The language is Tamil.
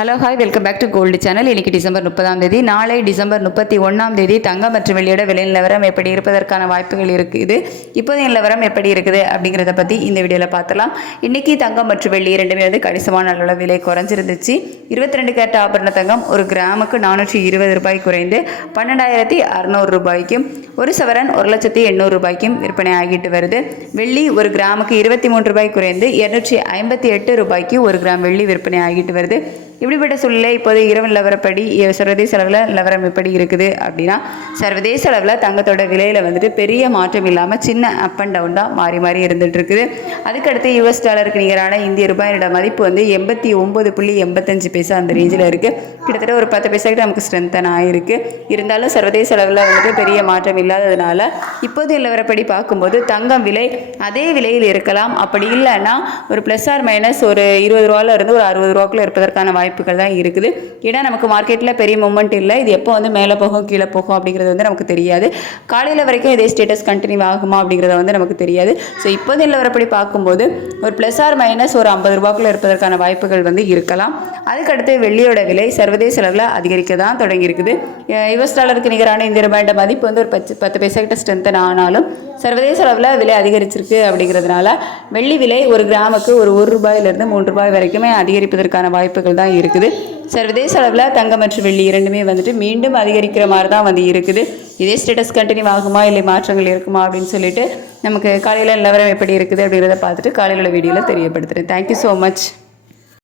Hello hi welcome back to gold channel. இன்றைக்கி டிசம்பர் 30ஆம் தேதி. நாளை டிசம்பர் 31ஆம் தேதி தங்கம் மற்றும் வெள்ளியோட விலை நிலவரம் எப்படி இருப்பதற்கான வாய்ப்புகள் இருக்குது, இப்போதைய நிலவரம் எப்படி இருக்குது அப்படிங்கிறத பற்றி இந்த வீடியோவில் பார்த்துலாம். இன்றைக்கி தங்கம் மற்றும் வெள்ளி இரண்டுமே கணிசமான அளவில் விலை குறைஞ்சிருந்துச்சு. 22 கேரட் ஆபரண தங்கம் ஒரு கிராமுக்கு 420 ரூபாய் குறைந்து 12,600 ரூபாய்க்கும், ஒரு சவரன் 1,800 ரூபாய்க்கும் விற்பனை ஆகிட்டு வருது. வெள்ளி ஒரு கிராமுக்கு 23 ரூபாய் குறைந்து 258 ரூபாய்க்கு ஒரு கிராம் வெள்ளி விற்பனை ஆகிட்டு வருது. இப்படிப்பட்ட சூழ்நிலை இப்போது இரவு நிலவரப்படி சர்வதேச அளவில் நிலவரம் எப்படி இருக்குது அப்படின்னா, சர்வதேச அளவில் தங்கத்தோட விலையில் பெரிய மாற்றம் இல்லாமல் சின்ன அப் அண்ட் டவுன் தான் மாறி மாறி இருந்துகிட்டு இருக்குது. அதுக்கடுத்து US டாலருக்கு நிகரான இந்திய ரூபாயோட மதிப்பு 89.85 பைசா அந்த ரேஞ்சில் இருக்குது. கிட்டத்தட்ட ஒரு 10 பைசா கிட்ட நமக்கு ஸ்ட்ரென்தன் ஆகிருக்கு. இருந்தாலும் சர்வதேச அளவில் பெரிய மாற்றம் இல்லாததுனால இப்போது நிலவரப்படி பார்க்கும்போது தங்கம் விலை அதே விலையில் இருக்கலாம். அப்படி இல்லைன்னா ஒரு ப்ளஸ் ஆர் மைனஸ் ஒரு 20 ரூபாயிலிருந்து ஒரு 60 ரூபாய்க்குள்ள இருப்பதற்கான வாய்ப்புகள் தான் இருக்குது. ஏன்னா நமக்கு மார்க்கெட்டில் பெரிய மூமெண்ட் இல்லை. இது எப்போ மேலே போகும் கீழே போகும் அப்படிங்கிறது நமக்கு தெரியாது. காலையில் வரைக்கும் இதே ஸ்டேட்டஸ் கண்டினியூ ஆகுமா அப்படிங்கிறத நமக்கு தெரியாது. ஸோ இப்போது நிலவரப்படி பார்க்கும்போது ஒரு ப்ளஸ் ஆர் மைனஸ் ஒரு 50 ரூபாய்க்குள்ள இருப்பதற்கான வாய்ப்புகள் இருக்கலாம். அதுக்கடுத்து வெள்ளியோட விலை சர்வதேச அளவில் அதிகரிக்க தான் தொடங்கியிருக்குது. US டாலருக்கு நிகரான இந்திய ரூபாயோட மதிப்பு ஒரு 10 பைசா கிட்ட ஸ்ட்ரென்தன் ஆனாலும் சர்வதேச அளவில் விலை அதிகரிச்சிருக்கு. அப்படிங்கிறதுனால வெள்ளி விலை ஒரு கிராமுக்கு ஒரு ரூபாயிலிருந்து 3 ரூபாய் வரைக்குமே அதிகரிப்பதற்கான வாய்ப்புகள் தான் இருக்குது. சர்வதேச அளவில் தங்கம் மற்றும் வெள்ளி இரண்டுமே மீண்டும் அதிகரிக்கிற மாதிரி தான் இருக்குது. இதே ஸ்டேட்டஸ் கண்டினியூ ஆகுமா இல்லை மாற்றங்கள் இருக்குமா அப்படின்னு சொல்லிட்டு நமக்கு காலையில் நிலவரம் எப்படி இருக்குது அப்படிங்கிறத பார்த்துட்டு காலையில் வீடியோவில் தெரியப்படுத்துகிறேன். Thank you so much.